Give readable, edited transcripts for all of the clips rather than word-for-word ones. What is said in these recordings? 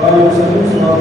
وعلیکم السلام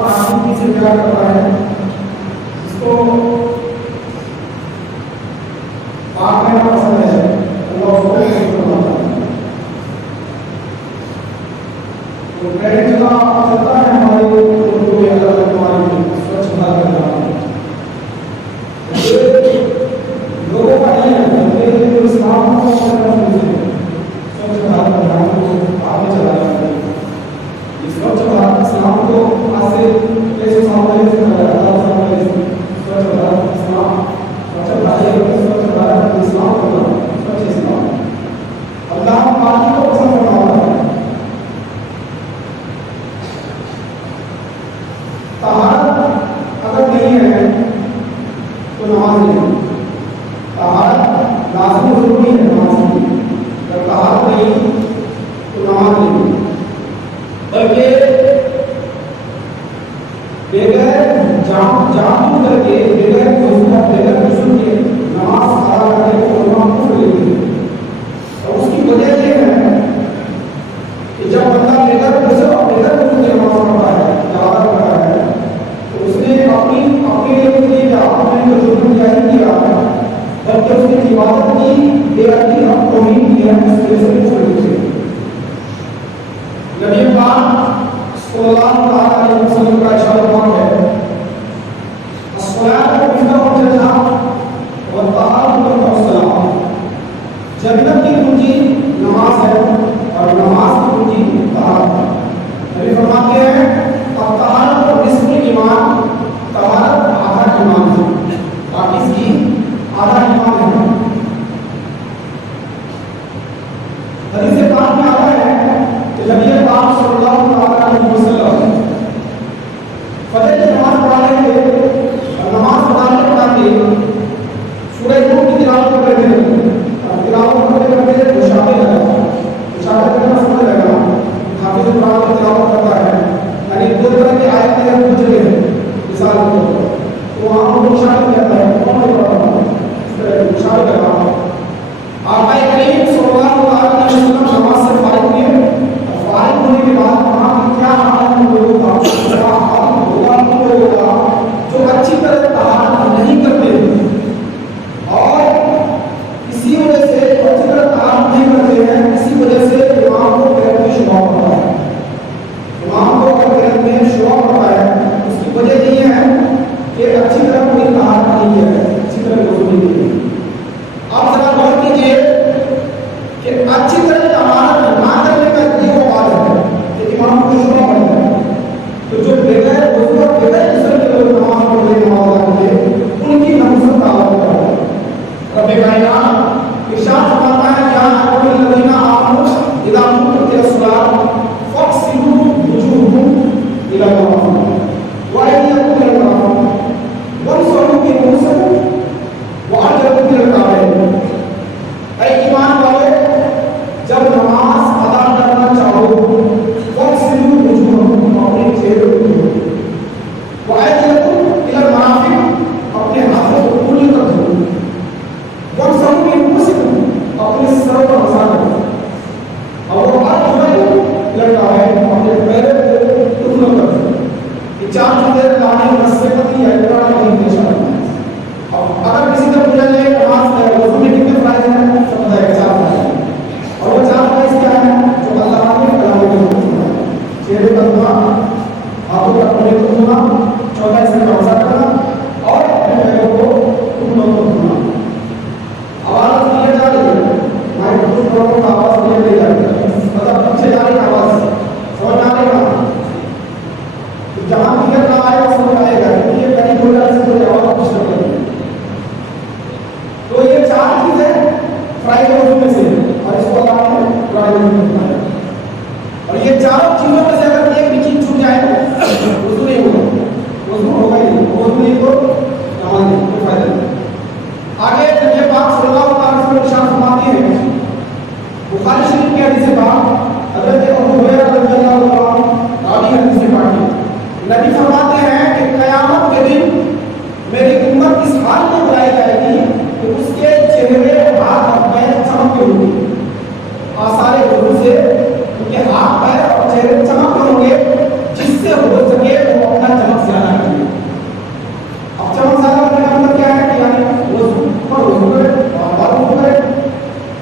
ورحمۃ اللہ تعالیٰ. رب کائنات ارشاد فرماتا ہے یا ایھا الذین آمنوا اذا قمتم الی الصلاۃ فاغسلوا وجوہکم الی المرافق وایدیکم الی المرافق وامسحوا برؤوسکم وارجلکم الی الکعبین. اے ایمان والے جب نماز ادا کرنا چاہو فاغسلوا وجوہکم اپنے چہرے کو دھو وایدیکم الی المرافق اپنے ہاتھوں کو انگلیوں تک دھو وامسحوا برؤوسکم اپنے سر پر مسح کرو اور وارجلکم الی الکعبین اپنے پیروں کو ٹخنوں تک دھو. یہ چار چیزیں لانے نصیحت یا قرآن نہیں پیش کرنا. اب اگر کسی سے پوچھا جائے نماز وضو میں کتنے فرائض ہیں سب بتائے گا 4 فرائض ہیں. اور وہ 4 فرائض کیا ہیں جو اللہ نے کلام میں فرمایا ہے. چہرے کا دھونا, ہاتھوں کا کونے کو دھونا, چوتھا حصے کا مسح کرنا اور اپنے پیروں کو ٹخنوں کو دھونا. آواز کلیئر جا رہی ہے؟ مائک کچھ لوگوں کا آواز کلیئر نہیں جا رہی, مطلب پیچھے جا رہی ہے آواز, سمجھ آ رہی ہے؟ جہاں کلیئر نہ آئے وہ سمجھ آئے گا کیونکہ یہ قریب ہو جانے سے کوئی آواز کچھ نہیں کرے. تو یہ 4 چیزیں فرائض وضو میں سے اور اس کو اللہ نے قرآن میں بتایا. اور یہ 4 چیزوں میں سے اگر ایک بھی چیز چھوٹ جائے وضو نہیں ہوگا, وضو ہوگا ہی نہیں, وضو نہیں تو نماز نہیں, کوئی فائدہ نہیں. آگے نبی پاک صلی اللہ علیہ وسلم ارشاد فرماتے ہیں بخاری شریف کی حدیث پاک حضرت ابو ہریرہ رضی اللہ عنہ راوی حدیث پاک ہے. نبی فرماتے ہیں کہ قیامت کے دن میری امت اس حال میں بلائی جائے گی کہ اس کے چہرے, ہاتھ اور پیر چمکتے ہوں گے. آثار وضو سے ان کے ہاتھ, پیر اور چہرے چمک ہوں گے جس سے ہو سکے وہ اپنا چمک زیادہ کریں. اب چمک زیادہ کرنے کا مطلب کیا ہے کہ یعنی وضو پر وضو کرے, بار وضو کرے,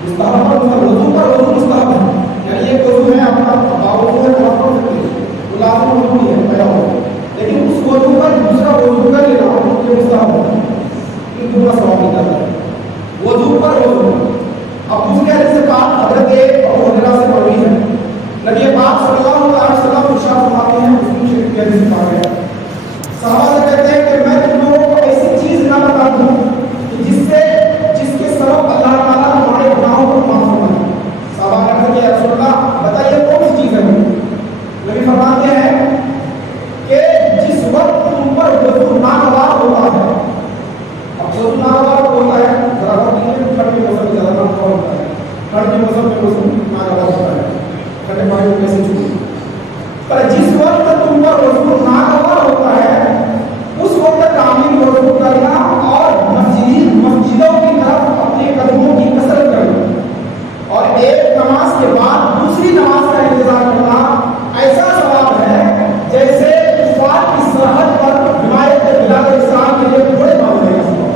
مستحب پر وضو پر وضو مستحب ہے. یعنی ایک وضو ہے اپنا باوضو ہے تو آپ پڑھ سکتے ہیں, وہ لازم وضو نہیں ہے پیدا ہو, لیکن اس وضو پر دوسرا وضو کر لینا یہ مستحب ہے, یہ دوسرا ثواب ملتا ہے وضو پر وضو. اب دوسرے حدیث سے بات حضرت ابو ہریرہ سے مروی ہے. نبی پاک صلی اللہ علیہ وسلم ارشاد فرماتے ہیں مسلم شریف کے حدیث سے پاک ہے, صحابہ سے کہتے ہیں کہ میں تم لوگوں کو ایسی چیز نہ بتا دوں کہ جس کے سبب اللہ تعالیٰ تمہارے گناہوں کو معاف فرمائے. صحابہ کہتے ہیں کہ یا رسول اللہ بتائیے کون سی چیز ہے. نبی فرماتے ہیں کہ جس وقت تم پر وضو ناگوار ہوتا ہے. اب وضو ناگوار ہوتا ہے ذرا ٹھنڈ کے موسم میں زیادہ ناگوار ہوتا ہے, ٹھنڈ کے موسم میں وضو ناگوار ہوتا ہے, ٹھنڈے پانی میں کیسے چھوٹے. پر جس وقت تم پر وضو ناگوار ہوتا ہے اس وقت کامل وضو کرنا اور مسجدوں کی طرف اپنے قدموں کی کثرت کرنا اور ایک نماز کے بعد دوسری نماز کا انتظار کرنا ایسا ثواب ہے جیسے کفار کی سرحد پر حمایت بلاد اسلام کے لیے بڑے معاملے کا ثواب.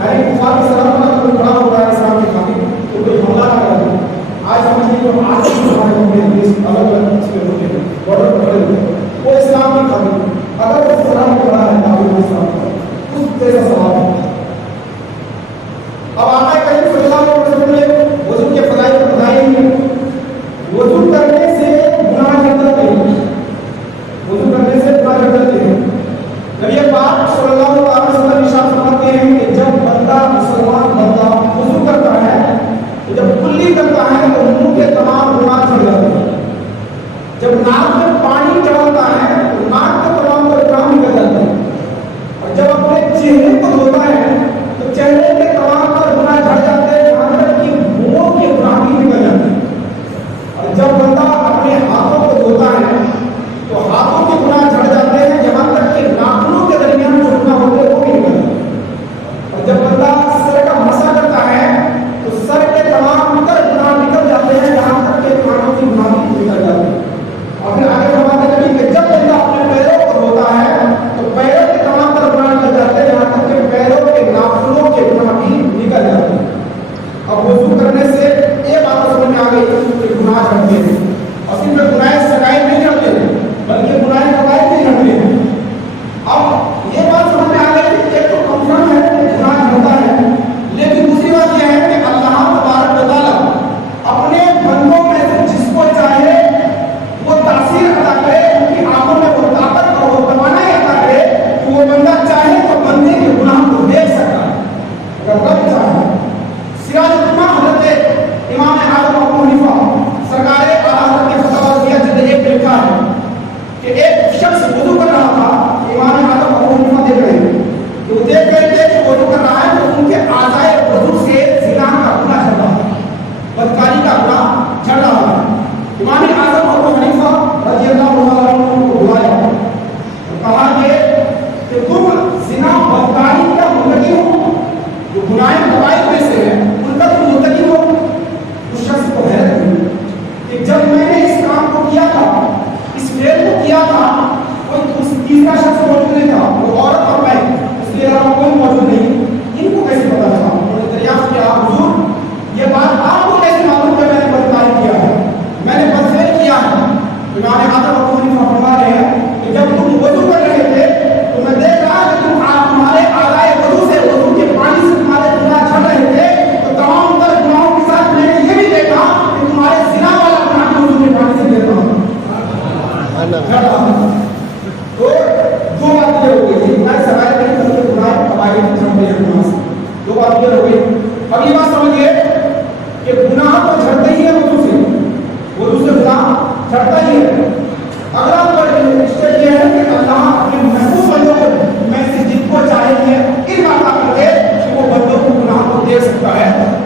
یعنی کفار کی سرحد پر کوئی بڑا ہوتا ہے اسلام کے خاطر تو کوئی حملہ نہ کرے. آج سمجھیے جو آج ہمارے ملک الگ الگ اس میں ہوتے ہیں بارڈر پر کھڑے ہوتے ہیں وہ اسلام کی خاطر اگر اس طرح کی بڑا ہے تعلیم اسلام کا اس جیسا ثواب ہے. اب آقا کریم صلی اللہ علیہ وسلم نے وضو کے فضائل کو بتائی ہے. وضو کرنے سے گناہ جلتا نہیں, وضو کرنے سے گناہ جلتا نہیں. نبی پاک صلی اللہ علیہ وسلم ارشاد فرماتے ہیں کہ جب بندہ مسلمان بندہ وضو کرتا ہے تو جب کلی کرتا ہے تو منہ کے تمام گناہ جھڑ جاتے ہیں. جب ناک میں پانی چڑھتا ہے تو ناک کے تمام گناہ نکل جاتے ہیں. اور جب اپنے چہرے کو دھوتا ہے تو چہرے کے تمام گناہ جھڑ جاتے ہیں, یہاں تک کہ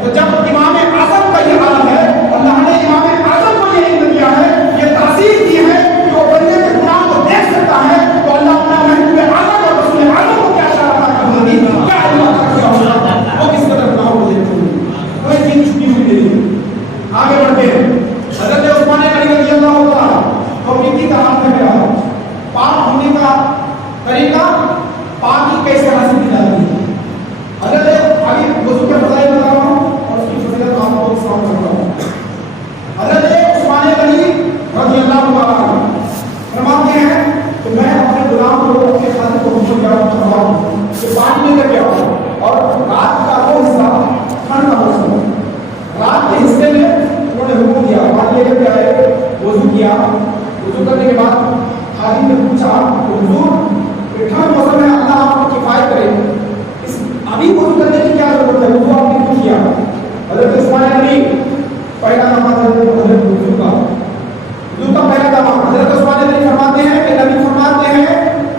تو جب امام اعظم کا یہ حال ہے، اللہ نے امام اعظم کو یہ علم دیا ہے، یہ تاثیر دی ہے کہ وہ بندے کے گناہ کو دیکھ سکتا ہے، تو اللہ اپنا محبوب اعظم اور رسول اعظم کو کیا اشارہ کرنا دی، کیا اللہ کا کیا ہوگا، وہ کس قدر گناہوں کو دیکھتے ہیں، کوئی چیز چھپی ہوئی نہیں۔ آگے بڑھتے ہیں، حضرت عثمان غنی رضی اللہ تعالیٰ کمیونٹی کا حال ہے کیا، پاک ہونے کا طریقہ، پاکی کیسے حاصل کی جاتی ہے۔ حضرت ابھی وضو کے فضائل بتا رہا ہوں اور اس کی فضیلت آپ کو سمجھ سکتا ہوں۔ حضرت عثمان غنی رضی اللہ تعالیٰ فرماتے ہیں کہ میں اپنے غلام کو اپنے خاطر کو حکم کرتا ہوں کہ پانی لے کر کے آؤ، اور رات کا وہ حصہ ٹھنڈ کا موسم، رات کے حصے میں انہوں نے حکم دیا پانی لے کر کے آئے، وضو کیا، وضو کرنے کے بعد خادم نے پوچھا کہ حضور ٹھنڈ موسم میں اللہ آپ کو کفایت کرے، اس ابھی وضو کرنے کی کیا ضرورت ہے، وضو آپ نے کیوں کیا؟ حضرت عثمان غنی پہلا نماز حضرت وضو کا پہلا نماز، حضرت عثمان غنی فرماتے ہیں کہ نبی فرماتے ہیں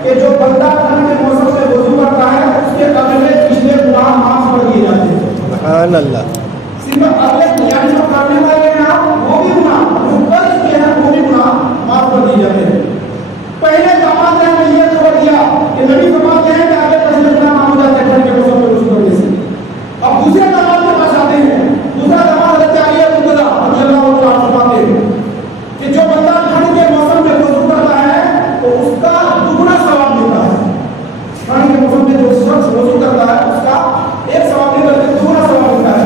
کہ جو بندہ ٹھنڈ کے موسم سے وضو کرتا ہے اس کے اگلے پچھلے گناہ معاف کر دیے جاتے ہیں۔ سبحان اللہ۔ صرف اگلے یعنی جو کرنے والے ہیں آپ وہ بھی گناہ، جو کر چکے ہیں وہ بھی گناہ معاف کر دیے جاتے ہیں۔ پہلے داماد نے یہ خبر دیا کہ نبی فرماتے ہیں کہ آگے پچھلے گناہ معاف ہو جاتے ہیں ٹھنڈ کے موسم میں وضو کرنے سے۔ اب دوسرے داماد کے پاس آتے ہیں، دوسرا داماد حضرت علی مرتضیٰ رضی اللہ عنہ فرماتے ہیں کہ جو بندہ ٹھنڈ کے موسم میں وضو کرتا ہے تو اس کا دگنا ثواب ملتا ہے۔ ٹھنڈ کے موسم میں جو شخص وضو کرتا ہے اس کا ایک ثواب نہیں بلکہ دگنا ثواب ملتا ہے۔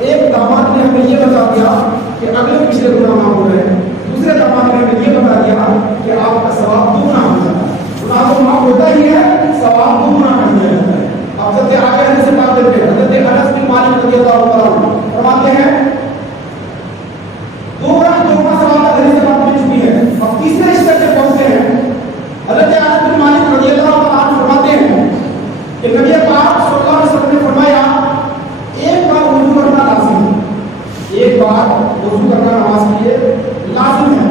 ایک داماد نے ہمیں یہ بتا دیا کہ اگلے پچھلے گناہ معاف ہو رہے ہیں، دوسرے داماد نے ہمیں یہ بتا دیا کہ آپ کا ثواب دگنا ہو جاتا ہے۔ گناہ تو معاف ہوتا ہی ہے، ثواب دگنا کر دیا جاتا ہے۔ اب جب آگے ہم سے بات کرتے ہیں، حضرت انس بن مالک رضی اللہ عنہ فرماتے ہیں دگنا ثواب حدیث سے بات مل چکی ہے۔ اب تیسرے حصے سے پہنچتے ہیں، حضرت انس بن مالک رضی اللہ عنہ فرماتے ہیں کہ نبی پاک صلی اللہ علیہ وسلم نے فرمایا ایک بار وضو کرنا لازم ہے، ایک بار وضو کرنا نماز کے لیے لازم ہے،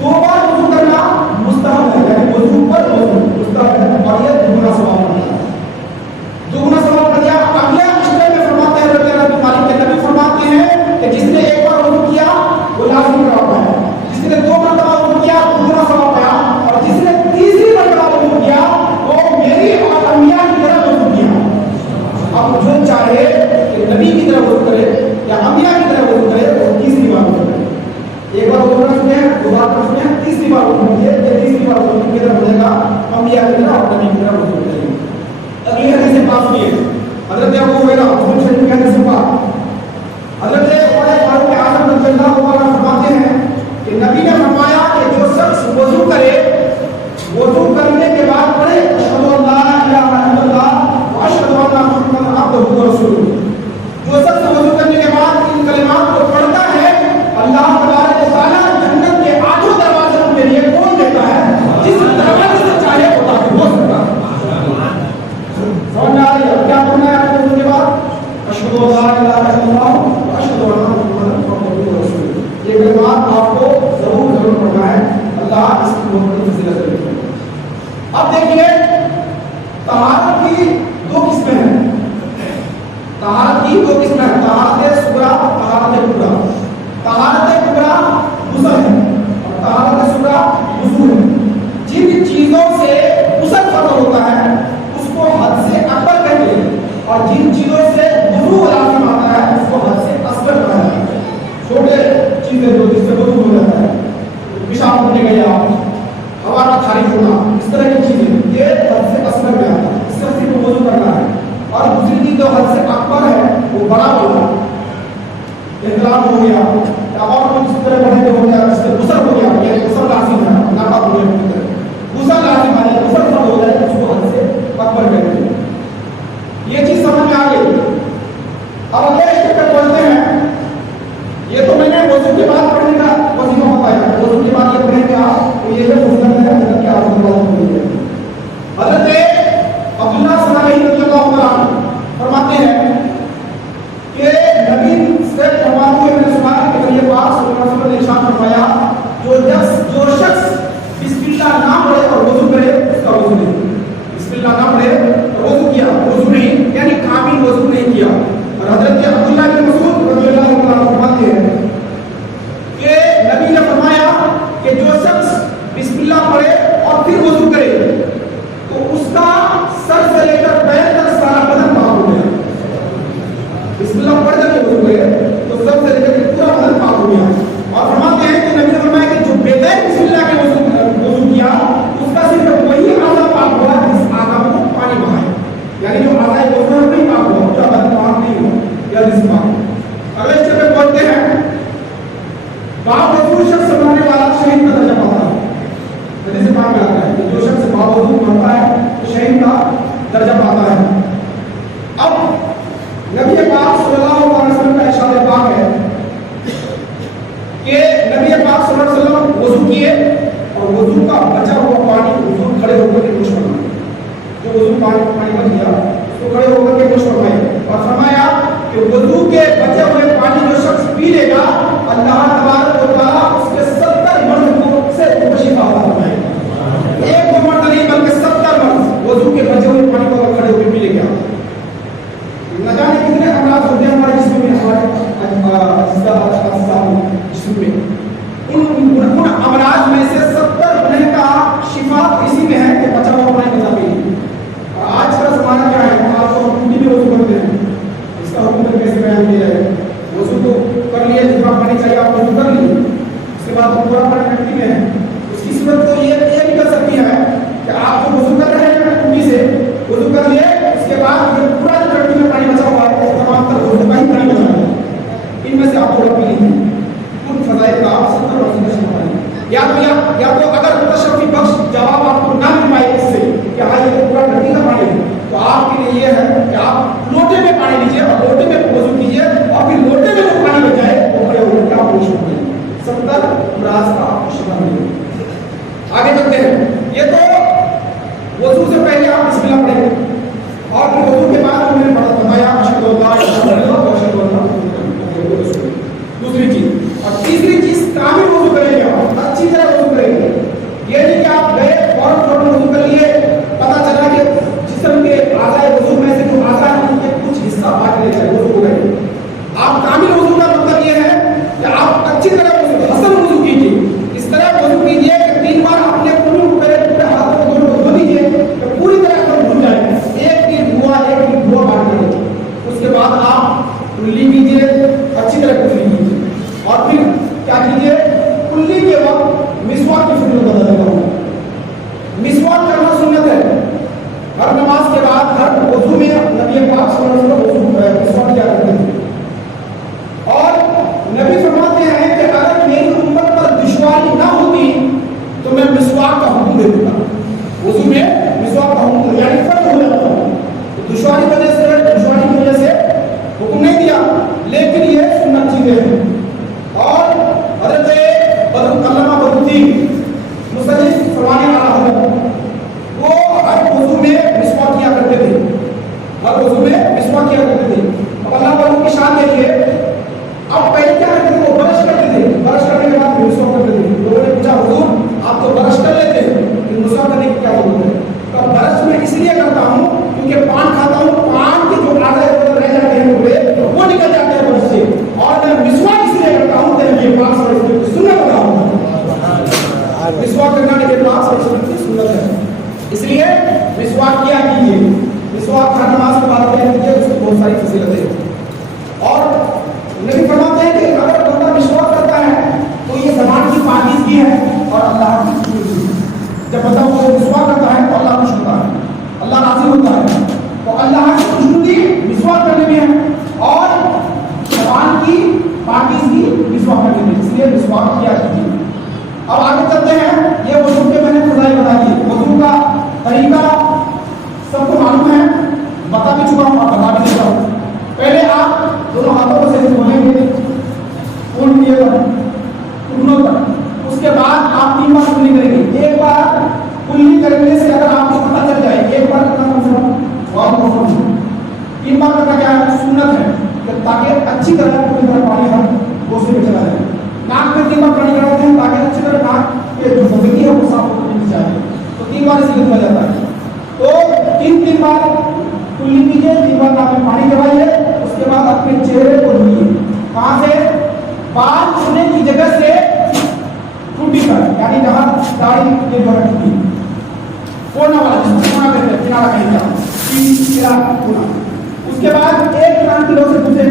دو بار وضو کرنا مستحب ہے، یعنی وضو پر وضو مستحب ہے، اور یہ دگنا ثواب ملتا ہے۔ دگنا ثواب مل گیا۔ اگلے مشکل میں فرماتے ہیں حضرت انس بن مالک کے نبی فرماتے ہیں کہ جس نے ایک بار وضو کیا وہ لازم ثواب ہے، جس نے دو مرتبہ وضو کیا دگنا ثواب پایا، اور جس نے تیسری مرتبہ وضو کیا وہ میری اور انبیاء کی طرح وضو کیا۔ اب جو چاہے کہ نبی کی طرح وضو کرے یا انبیاء کی طرح وضو کرے وہ تیسری بار وضو کرے۔ ایک بار وضو کرنا سنے، دو بار کرنا سنے، تیسری بار وضو کیجیے، یہ تیسری بار وضو کی طرح بنے گا، انبیاء کی طرح اور نبی کی طرح وضو کریں۔ اگلی حدیث پاک سنیے، حضرت ابو ہریرہ مسلم شریف کی حدیث پاک، حضرت عمر فاروق اعظم رضی اللہ عنہ فرماتے ہیں کہ نبی نے فرمایا کہ جو شخص وضو کرے، وضو کرنے کے بعد پڑھے اشہد ان لا الہ الا اللہ واشہد ان محمدا عبدہ ورسولہ، جو شخص وضو کرنے کے بعد ان کلمات کو پڑھتا ہے اللہ تبارک و تعالیٰ جنت کے آٹھوں دروازوں کے لیے کھول دیتا ہے، جس دروازے سے چاہے وہ داخل ہو سکتا ہے۔ سمجھ آ رہی ہے کیا پڑھنا ہے آپ کے بعد؟ اشہد ان لا الہ الا اللہ واشہد ان محمدا عبدہ ورسولہ، یہ کلمات آپ کو ضرور پڑھنا ہے، اللہ اس کی بہت بڑی فضیلت ہے۔ اب دیکھیے طہارت کی دو قسمیں ہیں، طہارت کی دو قسمیں ہیں، طہارت صغریٰ، طہارت کبریٰ۔ طہارت کبریٰ غسل ہے اور طہارت صغریٰ وضو ہے۔ جن چیزوں سے غسل ختم ہوتا ہے اس کو حد سے اکبر کہتے ہیں، اور جن چیزوں سے وضو لازم آتا ہے اس کو حد سے اصغر کہا جاتا ہے۔ چھوٹے چیزیں جو جس سے وضو ہو جاتا ہے، پیشاب کرنے گئے آپ، ہوا کا خارج ہونا، اس طرح کی چیزیں، یہ حد سے اصغر میں آتا ہے، اس سے صرف وضو کرنا ہے۔ اور دوسری چیز جو حد سے اکبر ہے وہ بڑا ہوگا، احترام ہو گیا یا اور کچھ اس طرح بڑھے ہو گیا، اس سے غسل ہو گیا، یہ غسل لازم ہے، ناپاک ہو گیا، غسل لازم ہے، غسل فرض ہو جائے اس کو حد سے اکبر کہتے ہیں۔ یہ چیز سمجھ میں آ گئی۔ اب اگلے اسٹیپ پہ بولتے ہیں، یہ تو میں نے وضو کے بعد پڑھنے کا وظیفہ بتایا، وضو کے بعد یہ پڑھیں گے آپ تو یہ جو فضیلت ہے حضرت کے آپ کو حضرت عبداللہ صلی اللہ علیہ وسلم فرماتے ہیں کہ نبی سے فرماتے ہوئے میں نے سنا کہ نبی پاک صلی اللہ علیہ وسلم نے ارشاد فرمایا جو شخص بسم اللہ نہ پڑھے اور وضو کرے اس کا وضو نہیں، بسم اللہ نہ پڑھے اور وضو کیا، وضو نہیں یعنی کامل وضو نہیں کیا۔ اور حضرت بسم اللہ پڑھ کر کے وضو کرے تو سب سے لے کر پورا بدن پاک ہو گیا. اور فرماتے ہیں کہ نبی نے فرمایا کہ جو بغیر بسم اللہ کے وضو کیا اس کا صرف وہی اعضا پاک ہوا جس اعضا کو پانی بہائے. یعنی جو اعضا وضو نہیں پاک ہوا پورا بدن پاک نہیں ہوا یا جسم پاک. اگلے اسٹیپ پہ پڑھتے ہیں باوضو شخص مرنے والا شہید کا درجہ پاتا ہے. حدیث پاک میں آتا ہے کہ جو شخص باوضو مرتا ہے تو شہید کا درجہ پاتا ہے. اب نبی پاک صلی اللہ علیہ وسلم کا ارشاد پاک ہے کہ نبی پاک صلی اللہ علیہ وسلم وضو کیے اور وضو کا بچا ہوا پانی حضور کھڑے ہو کر کے نوش فرمائے. جو وضو پانی بچ گیا اس کو کھڑے ہو کر کے نوش فرمائے اور فرمایا کہ وضو کے بچے ہوئے پانی جو شخص پی لے گا اللہ تبارک و تعالیٰ اس کے 70 مرض کو سے شفا عطا فرمائے گا. ایک دو مرض نہیں بلکہ 70 مرض وضو کے بچے ہوئے پانی کو کھڑے ہو کے پی لے گا. نہ جانے کتنے امراض ہوتے ہیں ہمارے جسم میں, جسم میں ان امراض میں سے 70 گنے کا شفا اسی میں ہے کہ بچا ہوا پانی بچا پی. اور آج کا زمانہ کیا ہے, آج تو ہم ٹوٹی میں وضو کرتے ہیں. اس کا حکم کیسے بیان کیا جائے؟ وضو تو کر لیے, جتنا پانی چاہیے آپ وضو کر لیے, اس کے بعد پورا پانی ٹنکی میں ہے. اس کی صورت تو یہ بھی کر سکتی ہے کہ آپ جو وضو کر رہے ہیں ٹوٹی سے وضو کر لیے, اس کے بعد یہ پورا ٹنکی میں پانی بچا ہوا ہے تمام تر وضو کا ہی پانی بچا ہوا ہے. ان میں سے آپ تھوڑا پی لیجیے. ان فضائل کا آپ 70% شامل ہے. یا تو اگر تشفی بخش جواب آپ کو نہ مل پائے اس سے کہ ہاں یہ پورا ٹنکی کا پانی ہے, تو آپ کے لیے یہ ہے کہ آپ لوٹے میں پانی لیجیے اور لوٹے میں وضو کیجیے اور پھر لوٹے میں جو پانی بچ جائے وہ کھڑے ہو کر آپ کو شفا ملے. 70 امراض کا آپ کو شفا ملے. آگے چلتے ہیں. یہ تو وضو سے پہلے آپ بسم اللہ پڑھیں گے اور پھر وضو کے بعد میں نے بتایا اشہد اللہ الہ الا اللہ و اشہد ان محمد رسول اللہ. دوسری چیز اور تیسری چیز کامل وضو کریں گے, آپ اچھی طرح وضو کریں گے. یہ نہیں کہ آپ گئے فوراً وضو کر لیے, پتہ چلا کہ جسم کے اعضاء وضو میں سے جو اعضاء ہیں ان کے کچھ حصہ باقی رہ جائے, وضو ہو گئے. آپ کامل وضو کا مطلب یہ ہے کہ آپ اچھی طرح حسن وضو کیجیے. اس طرح وضو کیجیے کہ 3 بار اپنے پورے ہاتھوں کو دونوں کو دھو دیجیے کہ پوری طرح سے دھل جائے. ایک دھوا باہر کریں. اس کے بعد آپ کلی کیجیے, اچھی طرح کلی کیجیے اور پھر کیا کیجیے, کلی کے وقت مسواک کی سنت بتا دیتا ہوں. مسواک کرنا سنت ہے. ہر نماز کے بعد ہر وضو میں نبی پاک صلی اللہ علیہ وسلم مسواک کیا کرتے تھے. اور نبی فرماتے ہیں کہ اگر میری امت پر دشواری نہ ہوتی تو میں مسواک کا حکم دے دیتا. وضو میں مسواک کا حکم یعنی فرض ہو جاتا ہے. دشواری کی وجہ سے حکم نہیں دیا, لیکن یہ سنت چیزیں ہیں. اور حضرت علامہ بدرالدین مصنف فرمانے والا حضرت وہ ہر وضو میں مسواک کیا کرتے تھے. ہر وضو میں مسواک کیا کرتے تھے. اب اللہ تعالیٰ کی شان دیکھیے. اب پہلے کیا کرتے تھے, وہ برش کرتے تھے, برش کرنے کے بعد مسواک کرتے تھے. لوگوں نے پوچھا حضور آپ تو برش کر لیتے ہیں لیکن مسواک کرنے کی کیا ضرورت ہے؟ تو برش میں اس لیے کرتا ہوں کیونکہ پان کھاتا ہوں, پان کے جو اعضاء رہ جاتے ہیں ٹکڑے وہ نکل جاتے ہیں برش سے. اور میں مسواک اس لیے کرتا ہوں کہ یہ پاک صلی اللہ علیہ وسلم کی سنت بتا ہوں. مسواک کرنا یہ پاک صلی اللہ علیہ وسلم کی سنت ہے. اس لیے مسواک کیا کیجیے. مسواک ہر نماز کے بعد کیا کیجیے, اس کی بہت ساری فضیلتیں ہیں. اور نبی فرماتے ہیں کہ اگر بندہ مسواک کرتا ہے تو یہ زبان کی پاکیزگی ہے اور اللہ کی خوشنودی. جب بندہ وہ مسواک کرتا ہے تو اللہ خوش ہوتا ہے, اللہ راضی ہوتا ہے. تو اللہ کی خوشنودی مسواک کرنے میں ہے اور زبان کی پاکیزگی مسواک کرنے میں, اس لیے مسواک کیا کیجیے. اب آگے چلتے ہیں. یہ وضو کے میں نے فضائل بتا دی. وضو کا طریقہ سب کو معلوم ہے, بتا بھی چکا ہوں, آپ بتا بھی دیتا ہوں. پہلے آپ دونوں ہاتھوں کو صحیح دھوئیں گے پورن کیے گھٹنوں تک. اس کے بعد آپ 3 بار کلی کریں گے. ایک بار کلی کرنے سے اگر آپ کو پتہ چل جائے, ایک بار کرنا کم سے کم 3 بار کرنا کیا ہے, سنت ہے, تاکہ اچھی طرح پوری طرح پانی ہر گوشے میں چلا جائے. ناک میں 3 بار پانی کراتے ہیں تاکہ اچھی طرح ناک کے جو گندگی ہے وہ صاف ہو کے جائے. تو 3 بار اس لیے دھویا جاتا ہے. تو 3 بار کلی کیجیے, 3 بار ناک میں پانی کرائیے. اس کے بعد اپنے چہرے کو دھوئیے. کہاں سے, بال چھونے کی جگہ سے ٹوٹی پر, یعنی جہاں داڑھی کے جو ٹوٹی کونا والا جس کونا کہتے ہیں کنارا کہیں کا کونا. اس کے بعد ایک کان کی لو سے دوسرے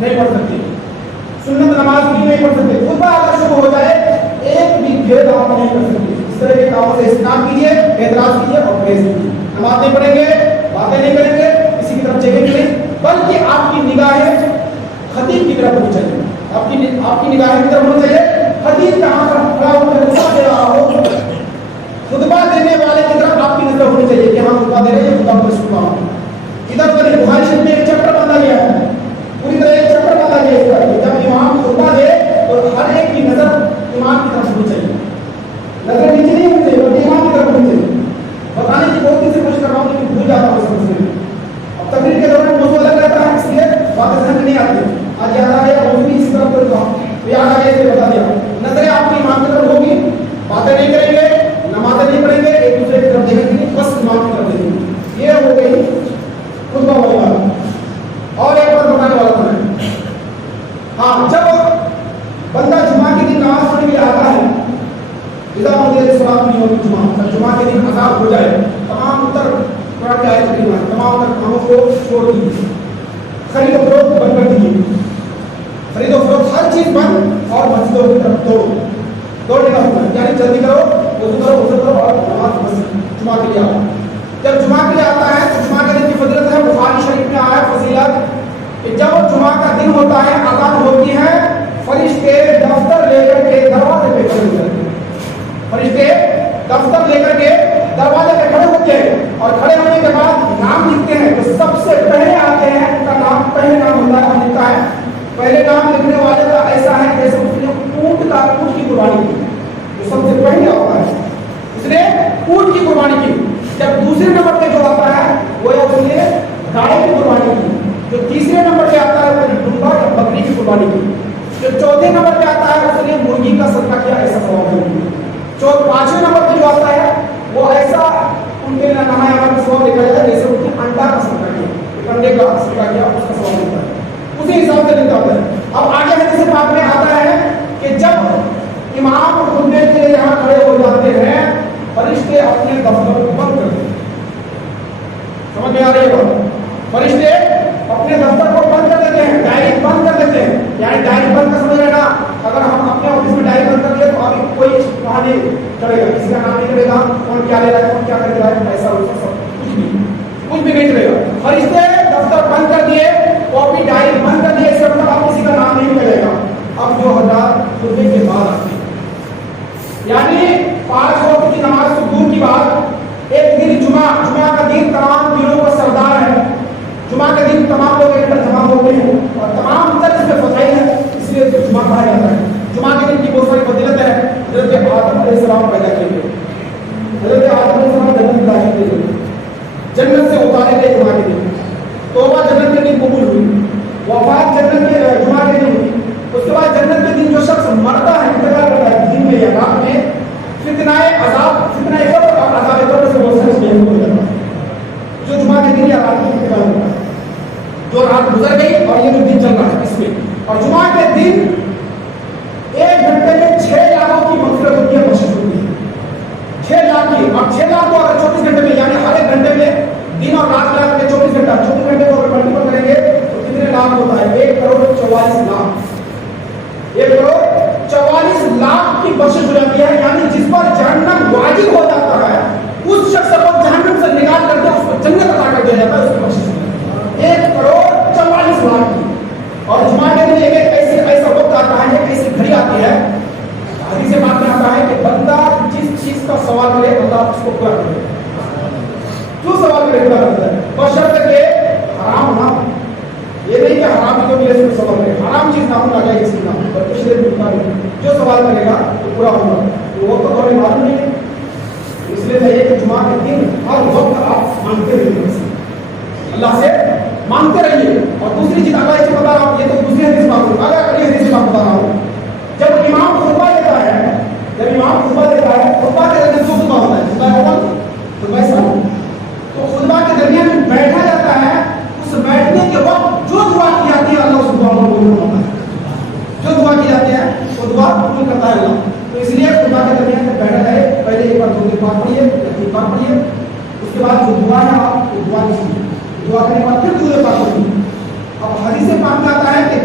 نہیں پڑھ سکتے, سنت نماز بھی نہیں پڑھ سکتے. خطبہ اگر شروع ہو جائے ایک بھی بھید آپ نہیں کر سکتے. اس طرح کے کاموں سے اجتناب کیجیے, اعتراض کیجیے اور پرہیز کیجیے. نماز نہیں پڑھیں گے, باتیں نہیں کریں گے, کسی کی طرف چیزیں نہیں, بلکہ آپ کی نگاہیں خطیب کی طرف ہونی چاہیے. آپ کی نگاہیں کی طرف ہونی چاہیے. خطیب کہاں پر کھڑا ہو کر خطبہ دے رہا ہو, خطبہ دینے والے کی طرف آپ کی نظر ہونی چاہیے کہ ہاں خطبہ دے رہے ہیں, خطبہ پر سننا ہو. ادھر ادھر بخاری شریف میں ایک چیپٹر بنا گیا ہے, پوری طرح ایک چیپٹر بنا گیا ہے اس کا. جب امام خطبہ دے تو ہر ایک کی نظر امام کی طرف ہونی چاہیے, نظر نیچے نہیں ہونی چاہیے بلکہ امام کی طرف ہونی چاہیے. بتانے کی بہت سے کوشش کر رہا ہوں لیکن بھول جاتا ہوں اس مسئلے میں. اب تقریر کے دوران موضوع الگ رہتا ہے, اس لیے باتیں ذہن میں نہیں آتی. آج یاد آ گیا موضوع بھی اسی طرف کرتا ہوں تو یاد آ گیا اس لیے بتا دیا. نظریں آپ کی امام کی طرف ہوگی, باتیں نہیں کریں گے, نمازیں نہیں پڑھیں گے, ایک دوسرے کی طرف دیکھیں گے, بس امام کی طرف دیکھیں گے. یہ ہو گئی خطبہ والی بات. اور ایک بات بتانے والا تھا میں, ہاں جب بندہ جمعہ کے دن نماز پڑھنے کے لیے آتا ہے, اذا مجھے سلام نہیں ہوگی جمعہ, جمعہ کے دن عذاب ہو جائے, تمام اتر قرآن کی آیت تقریبا تمام اتر کاموں کو چھوڑ دیجیے, خرید و فروخت بند کر دیجیے, خرید و فروخت ہر چیز بند, اور مسجدوں کی طرف دوڑنے کا حکم ہے. یعنی جلدی کرو, وضو کرو, وضو کرو اور نماز مسجد جمعہ کے لیے آؤ. جب جمعہ کے لیے آتا ہے تو جمعہ کے دن کی فضیلت ہے, بخاری شریف میں آیا فضیلت کہ جب جمعہ کا دن ہوتا ہے, اذان ہوتی ہے, فرشتے دفتر لے کر کے دروازے پہ کھڑے ہوتے ہیں. فرشتے دفتر لے کر کے دروازے پہ کھڑے ہوتے ہیں, اور کھڑے ہونے کے بعد نام لکھتے ہیں. جو سب سے پہلے آتے ہیں ان کا نام, پہلے نام اللہ کا لکھتا ہے. پہلے نام لکھنے والے کا ایسا ہے جیسے اس نے اونٹ کی قربانی کی, جو سب سے پہلے آتا ہے اس نے اونٹ کی قربانی کی. جب دوسرے نمبر پہ جو آتا ہے وہ اس نے گائے کی قربانی کی. جو تیسرے نمبر پہ آتا ہے وہ نے ڈمبا یا بکری کی قربانی کی. جو چوتھے نمبر پہ آتا ہے اس نے مرغی کا صدقہ کیا, ایسا ثواب ہے. جو پانچویں نمبر پہ جو آتا ہے وہ ایسا ان کے نمایا کا ثواب نکلا جاتا ہے جیسے ان کے انڈا کا صدقہ کیا, انڈے کا صدقہ کیا, اس کا ثواب ملتا ہے. اسی حساب سے نکلتا ہے. اب آگے حدیث پاک میں آتا ہے کہ جب امام خطبے کے لیے یہاں کھڑے ہو جاتے ہیں, فرشتے اپنے دفتر کو بند کر دیتے ہیں. سمجھ میں آ رہی ہے بات؟ فرشتے اپنے دفتر کو بند کر دیتے ہیں, ڈائری بند کر دیتے ہیں. یعنی ڈائری بند کا سمجھ لینا, اگر ہم اپنے آفس میں ڈائری بند کر لیں تو ابھی کوئی وہاں نہیں چلے گا, کسی کا نام نہیں چلے گا, کون کیا لے رہا ہے, کون کیا کر رہا ہے, پیسہ ویسا کچھ بھی نہیں چلے گا. فرشتے دفتر بند کر دیے, کاپی ڈائری بند کر دیے, اس سے مطلب اب کسی کا نام نہیں چلے گا. اب جو حضرات خطبے کے بعد آتے ہیں, یعنی 5 وقت کی نماز سے دور کی بات, ایک دن جمعہ کا دن تمام دنوں کا سردار ہے. جمعہ کے دن تمام لوگ ایک طرف جمع ہوتے ہیں اور تمام طرح اس میں فضائی ہے, اس لیے جمعہ کہا جاتا ہے. جمعہ کے دن کی بہت ساری فضیلت ہے. حضرت آدم علیہ السلام پیدا کیے گئے, حضرت آدم علیہ السلام جنت میں داخل کیے گئے, جنت سے اتارے گئے جمعہ کے دن. توبہ جنت کے دن قبول ہوئی, وفات جنت کے جمعہ کے دن ہوئی. اس کے بعد جنت کے دن جو شخص مرتا ہے, انتقال کرتا ہے دن میں یا رات میں, فتنہ قبر اور عذاب قبر سے بہت سارے محفوظ ہو جاتا ہے. جو جمعہ کے دن یا رات میں انتقال ہوتا ہے, جو رات گزر گئی اور یہ جو دن چل رہا ہے اس میں, اور جمعہ کے دن 1 گھنٹے میں 6 لاکھوں کی مغفرت ہوتی ہے, بخشش ہوتی ہے 6 لاکھ کی. اور 6 لاکھ کو اگر 24 گھنٹے میں, یعنی ہر ایک گھنٹے میں, دن اور رات ملا کر 24 گھنٹے کو اگر ملٹیپل کریں گے تو کتنے لاکھ ہوتا ہے, 1 کروڑ 44 لاکھ. 1 کروڑ 44 لاکھ کی بخشش ہو جاتی ہے. یعنی جس پر جہنم واجب ہو جاتا ہے اس شخص کو جہنم سے نکال کر کے اس کو جنت عطا کر دیا جاتا ہے, اس کی بخشش 1 کروڑ 44 لاکھ کی. اور جمعہ کے دن ایسا وقت آتا ہے, ایک ایسی گھڑی آتی ہے, حدیث پاک میں آتا ہے کہ بندہ جس چیز کا سوال کرے اللہ اس کو پورا کرے. جو سوال کرے پورا کرتا ہے, بشرط کہ حرام نہ, یہ نہیں کہ حرام کی تو بھی ایسے سوال کرے, حرام چیز نہ ہونا چاہیے کسی کا, بلکہ شریعت جو سوال کرے گا وہ پورا ہوگا. تو وہ تو ہمیں معلوم نہیں ہے, اس لیے چاہیے کہ جمعہ کے دن ہر وقت آپ مانگتے رہیے, اللہ سے مانگتے رہیے. اور دوسری چیز اللہ سے بتا رہا ہوں, یہ تو دوسری حدیث بات ہوگا, اگر اگلی حدیث بات بتا رہا ہوں, جب امام خطبہ دیتا ہے, خطبہ کے درمیان 2 خطبہ ہوتا ہے, خطبہ اول, خطبہ ثانی. تو خطبہ کے درمیان بیٹھا جاتا ہے, اس بیٹھنے کے وقت جو دعا کی جاتی ہے اللہ اس دعا کو قبول کرتا ہے. جو دعا کی جاتی ہے وہ دعا قبول کرتا ہے اللہ. تو اس لیے خطبہ کے درمیان جب بیٹھا جائے, پہلے ایک بار 2 بار پڑھیے یا 3 بار پڑھیے, اس کے بعد جو دعا ہے آپ وہ دعا کیجیے, دعا کرنے کے بعد پھر 2 بار پڑھیے. اب حدیث پاک میں آتا ہے کہ